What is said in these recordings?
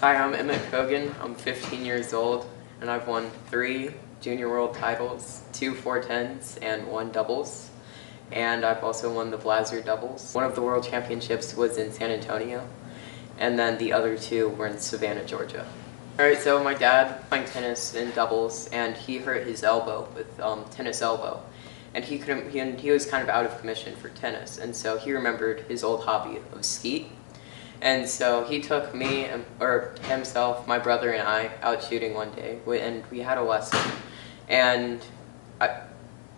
Hi, I'm Emmett Kogan. I'm 15 years old, and I've won 3 junior world titles, 2 410s, and 1 doubles. And I've also won the Blazer doubles. One of the world championships was in San Antonio, and then the other 2 were in Savannah, Georgia. Alright, so my dad playing tennis in doubles, and he hurt his elbow with tennis elbow. And he was kind of out of commission for tennis, and so he remembered his old hobby of skeet. And so he took me, or himself, my brother and I, out shooting one day, and we had a lesson. And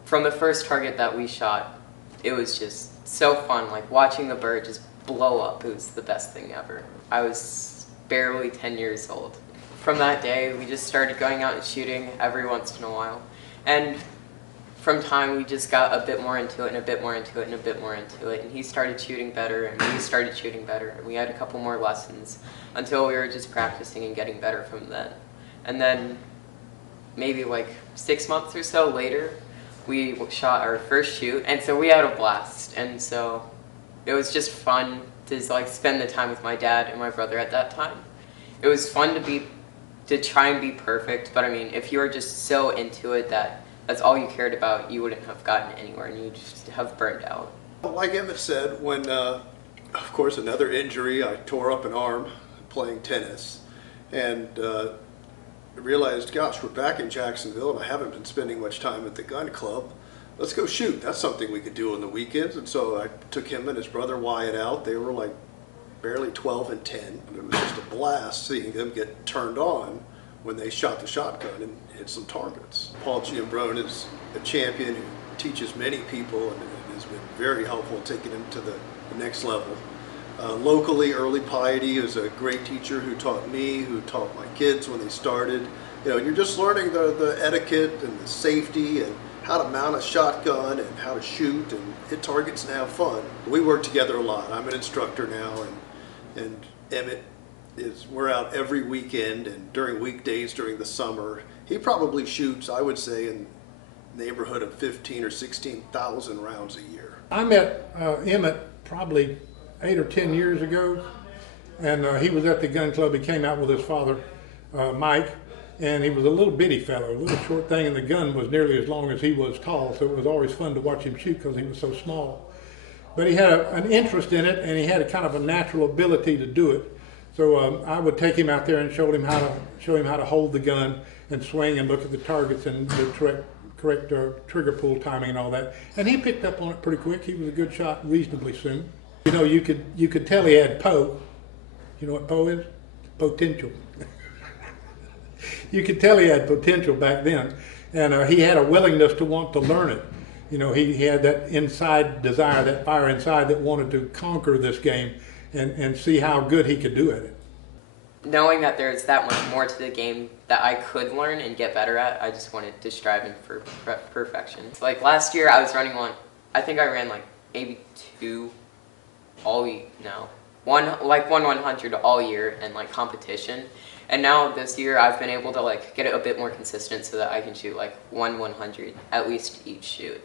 from the first target that we shot, it was just so fun, like watching the bird just blow up. It was the best thing ever. I was barely 10 years old. From that day, we just started going out and shooting every once in a while. And from time, we just got a bit more into it, and a bit more into it, and a bit more into it. And he started shooting better, and we started shooting better. And we had a couple more lessons until we were just practicing and getting better from then. And then maybe like 6 months or so later, we shot our first shoot. And so we had a blast. And so it was just fun to like spend the time with my dad and my brother at that time. It was fun to try and be perfect. But I mean, if you were just so into it that that's all you cared about, you wouldn't have gotten anywhere, and you'd just have burned out. Like Emmett said, when, of course, another injury, I tore up an arm playing tennis, and realized, gosh, we're back in Jacksonville, and I haven't been spending much time at the gun club. Let's go shoot. That's something we could do on the weekends. And so I took him and his brother Wyatt out. They were like barely 12 and 10. And it was just a blast seeing them get turned on when they shot the shotgun and hit some targets. Paul Giambrone is a champion who teaches many people and has been very helpful in taking them to the next level. Locally, Early Piety is a great teacher who taught me, who taught my kids when they started. You know, you're just learning the etiquette and the safety and how to mount a shotgun and how to shoot and hit targets and have fun. We work together a lot. I'm an instructor now, and Emmett we're out every weekend and during weekdays during the summer. He probably shoots, I would say, in the neighborhood of 15 or 16,000 rounds a year. I met Emmett probably 8 or 10 years ago, and he was at the gun club. He came out with his father, Mike, and he was a little bitty fellow, a little short thing, and the gun was nearly as long as he was tall, so it was always fun to watch him shoot because he was so small. But he had an interest in it, and he had a kind of a natural ability to do it. So I would take him out there and show him how to hold the gun and swing and look at the targets and the correct trigger pull timing and all that. And he picked up on it pretty quick. He was a good shot reasonably soon. You know, you could tell he had PO. You know what PO is? Potential. You could tell he had potential back then, and he had a willingness to want to learn it. You know, he had that inside desire, that fire inside that wanted to conquer this game and see how good he could do at it. Knowing that there's that much more to the game that I could learn and get better at, I just wanted to strive for perfection. Like last year I was running I think I ran like maybe 2 all week now. One 100 all year in like competition. And now this year I've been able to like get it a bit more consistent so that I can shoot like 100 at least each shoot.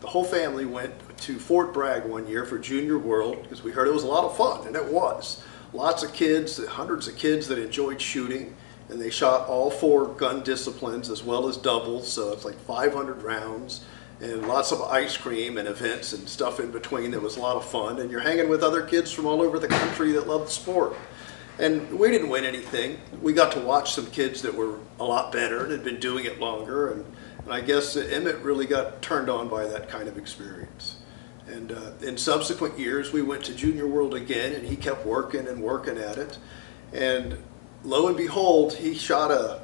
The whole family went to Fort Bragg one year for Junior World because we heard it was a lot of fun, and it was. Lots of kids, hundreds of kids that enjoyed shooting, and they shot all 4 gun disciplines as well as doubles, so it's like 500 rounds, and lots of ice cream and events and stuff in between. It was a lot of fun, and you're hanging with other kids from all over the country that love the sport. And we didn't win anything. We got to watch some kids that were a lot better and had been doing it longer, and I guess Emmett really got turned on by that kind of experience. And in subsequent years, we went to Junior World again, and he kept working and working at it. And lo and behold, he shot I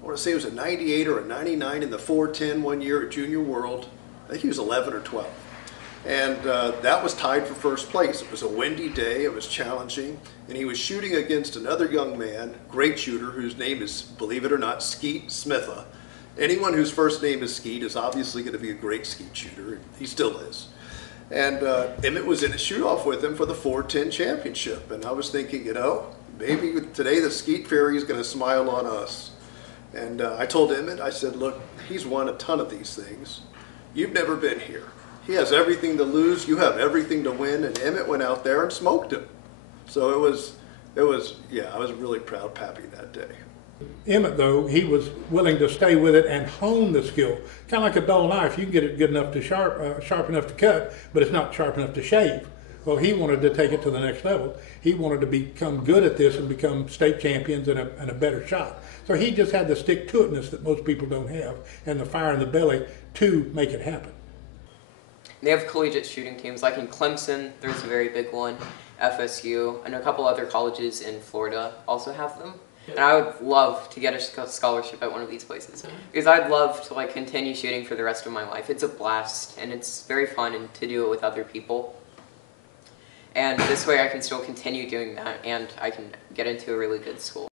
want to say it was a 98 or a 99 in the 410 one year at Junior World. I think he was 11 or 12. And that was tied for first place. It was a windy day, it was challenging, and he was shooting against another young man, great shooter, whose name is, believe it or not, Skeet Smitha. Anyone whose first name is Skeet is obviously going to be a great skeet shooter. He still is. And Emmett was in a shoot-off with him for the 410 championship. And I was thinking, you know, maybe today the skeet fairy is going to smile on us. And I told Emmett, I said, look, he's won a ton of these things. You've never been here. He has everything to lose. You have everything to win. And Emmett went out there and smoked him. So it was It was, yeah, I was really proud Pappy that day. Emmett, though, he was willing to stay with it and hone the skill. Kind of like a dull knife. You can get it good enough to sharp enough to cut, but it's not sharp enough to shave. Well, he wanted to take it to the next level. He wanted to become good at this and become state champions and a better shot. So he just had the stick-to-itness that most people don't have and the fire in the belly to make it happen. They have collegiate shooting teams, like in Clemson, there's a very big one, FSU, and a couple other colleges in Florida also have them. And I would love to get a scholarship at one of these places, because I'd love to like continue shooting for the rest of my life. It's a blast, and it's very fun and to do it with other people. And this way I can still continue doing that, and I can get into a really good school.